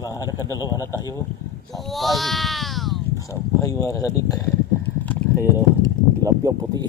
mga nakadalawa na tayo. Sabay. Sabay mga kasadik. Ayun o. Tilapia puti.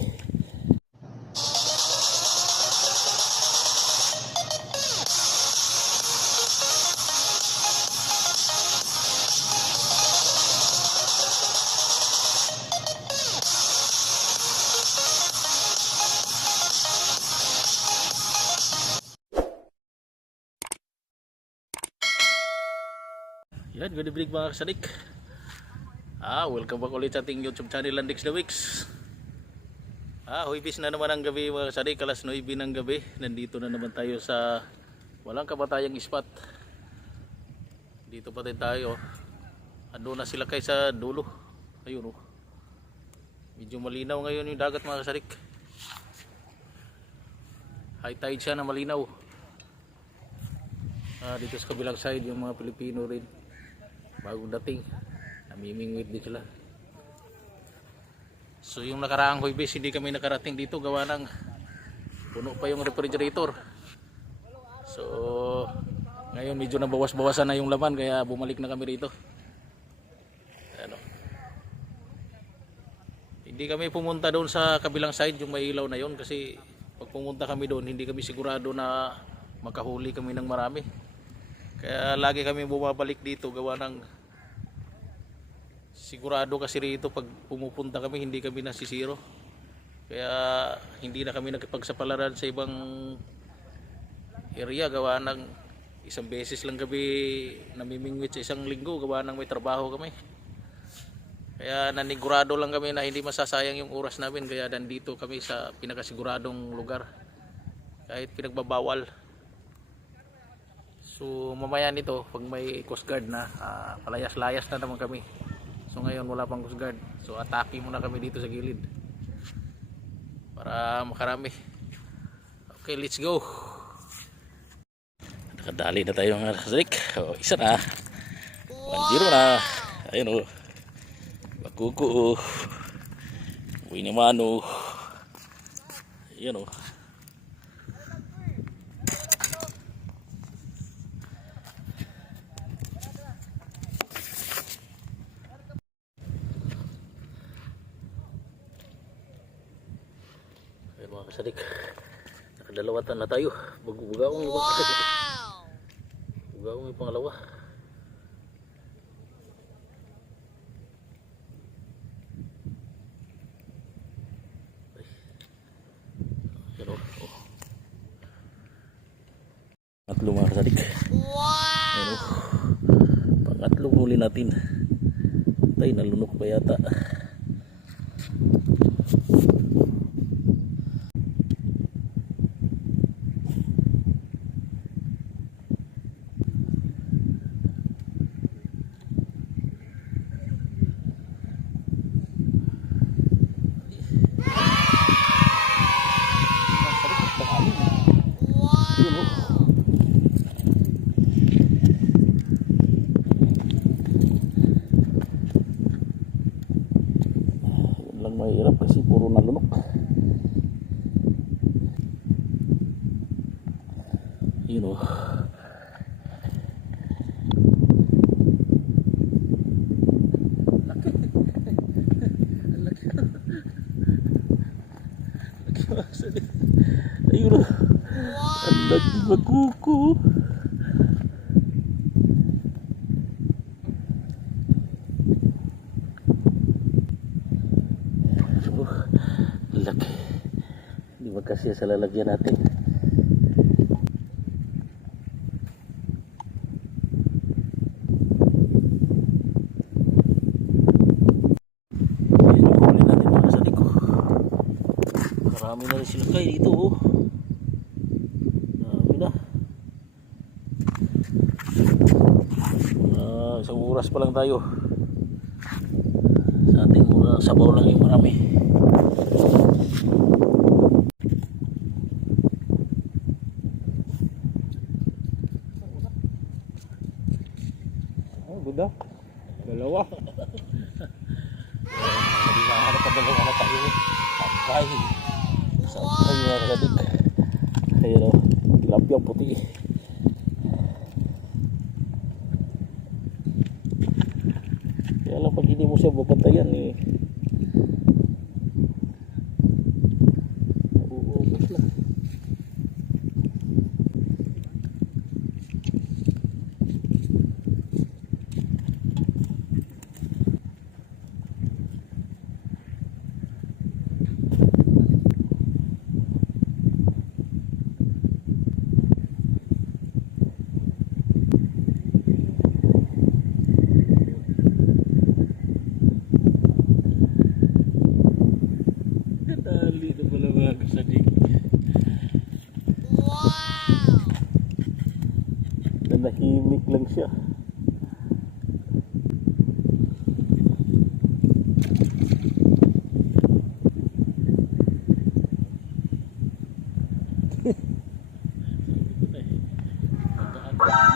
Yan, good evening mga kasadik. Ah, welcome back ulit sa ating YouTube channel Landix the Weeks. Ah, huibis na naman ang gabi mga kasadik, alas 9 ng gabi. Nandito na naman tayo sa walang kabatayang spot. Dito pa din tayo. Ando na sila kay sa dulo. Ayun oh. Medyo malinaw ngayon yung dagat mga kasadik. High tide siya na malinaw. Ah, dito sa kabilang side yung mga Pilipino rin bagong dating. Namimingwit din sila. So yung nakaraang huibis hindi kami nakarating dito. Gawa ng puno pa yung refrigerator. So ngayon medyo nabawas-bawasan na yung laman kaya bumalik na kami rito. Ano? Hindi kami pumunta doon sa kabilang side yung may ilaw na yon kasi pag pumunta kami doon hindi kami sigurado na makahuli kami ng marami. Kaya lagi kami bumabalik dito gawa ng sigurado kasi rito pag pumupunta kami hindi kami nasisiro. Kaya hindi na kami nakipagsapalaran sa ibang area gawa ng isang beses lang gabi namimingwit sa isang linggo gawa ng may trabaho kami. Kaya nanigurado lang kami na hindi masasayang yung oras namin kaya nandito kami sa pinakasiguradong lugar. Kahit pinagbabawal. So mamaya nito pag may coast guard na ah, palayas-layas na naman kami. So ngayon wala pang coast guard. So atake muna kami dito sa gilid. Para makarami. Okay, let's go. Nakadali na tayo mga kasalik. O, isa na. 1-0 na. Ayun o. Bakuko o. Uwi naman o. Ayun o. Ayun mga kasadik. Nakadalawatan na tayo. Bug-bugawang wow! Bugawang yung pangalawa. Ay. Ayun o. Oh. Pangatlo mga kasadik. Wow! Ayun o. Pangatlong huli natin. Tay, nalunok pa yata. Yun, oh. Yun lang mahirap kasi puro nalunok. Yun oh. Ayun oh. Ang lagi maguko. Magkasya sa lalagyan natin. Marami na rin sila kayo dito oh. Marami na. Ah, isang oras pa lang tayo. Sa ating muna sabaw lang yung marami. Hindi na ako nakadalong anak tayo. Patay. Santay na kadik. Ayun o. Tilapia puti. Kaya lang pag hindi mo siya babatayan eh. Nanahimik lang siya.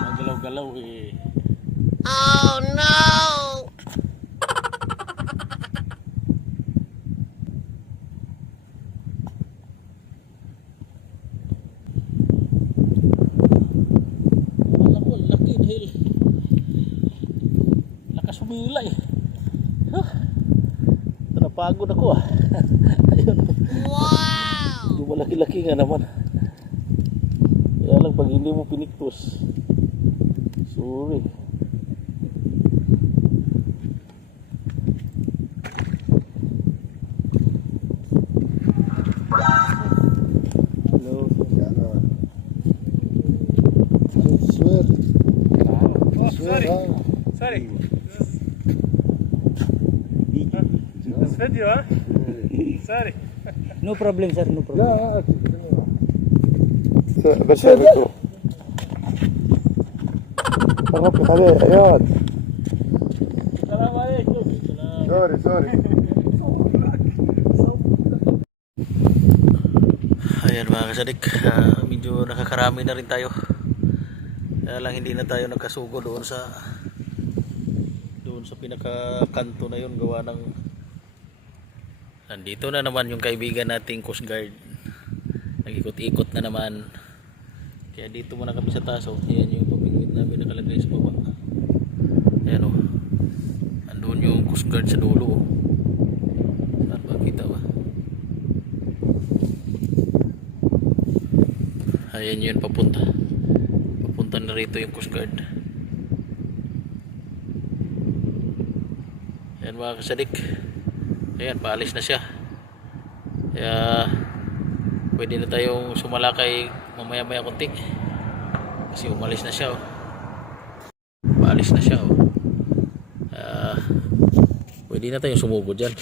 Magalaw-galaw eh. Wala ko, laki dahil lakas humilay. Huh. Napagod ako ah. Ayun. Wow! Yung malaki-laki nga naman. Kaya lang pag hindi mo piniktos. Sorry. Hello. Swear. Oh, sorry. ah. Sorry. This is video, huh? Sorry. No problem, sir. No problem. Yeah, برشلونة ko. Harap ka kali, ayun. Salam alaikum. Sorry, sorry. Ayan mga kasadik, ah, medyo nakakarami na rin tayo. Kaya lang hindi na tayo nagkasugo doon sa doon sa pinakakanto na yun gawa ng nandito na naman yung kaibigan nating Coast Guard. Nag-ikot-ikot na naman. Kaya dito muna kami sa taso. Ayan yung pamingwit namin nakalagay sa baba. Ayan o. Andun yung Coast Guard sa dulo. oh. Saan ba kita ba? Ayan yun papunta. Papunta na rito yung Coast Guard. Ayan mga kasadik. Ayan, paalis na siya. Kaya pwede na tayong sumalakay mamaya maya konti. Kasi umalis na siya. Oh. Paalis na siya. Oh. Kaya pwede na tayong sumugod dyan.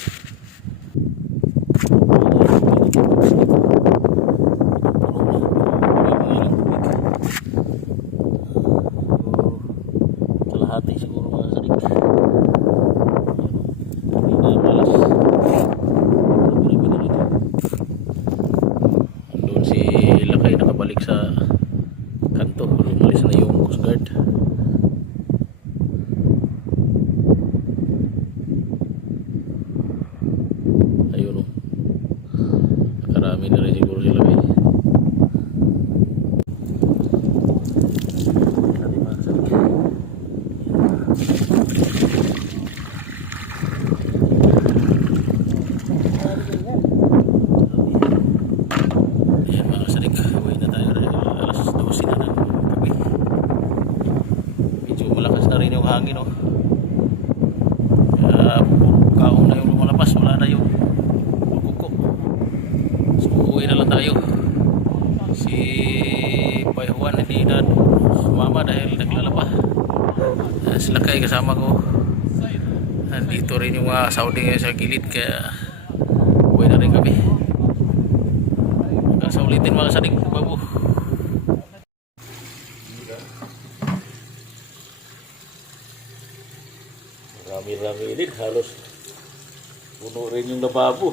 kantor Kaya puro kaong na yung lumalabas, wala na yung kuko. So uwi na lang tayo. Si Pai Juan hindi na sumama dahil naglalaba. Uh, sila kay kasama ko. Nandito rin yung mga Saudi ngayon sa gilid kaya uwi na rin kami. Hanggang sa ulitin mga sadik, babu. Rami-rami din, halos puno rin yung lababo.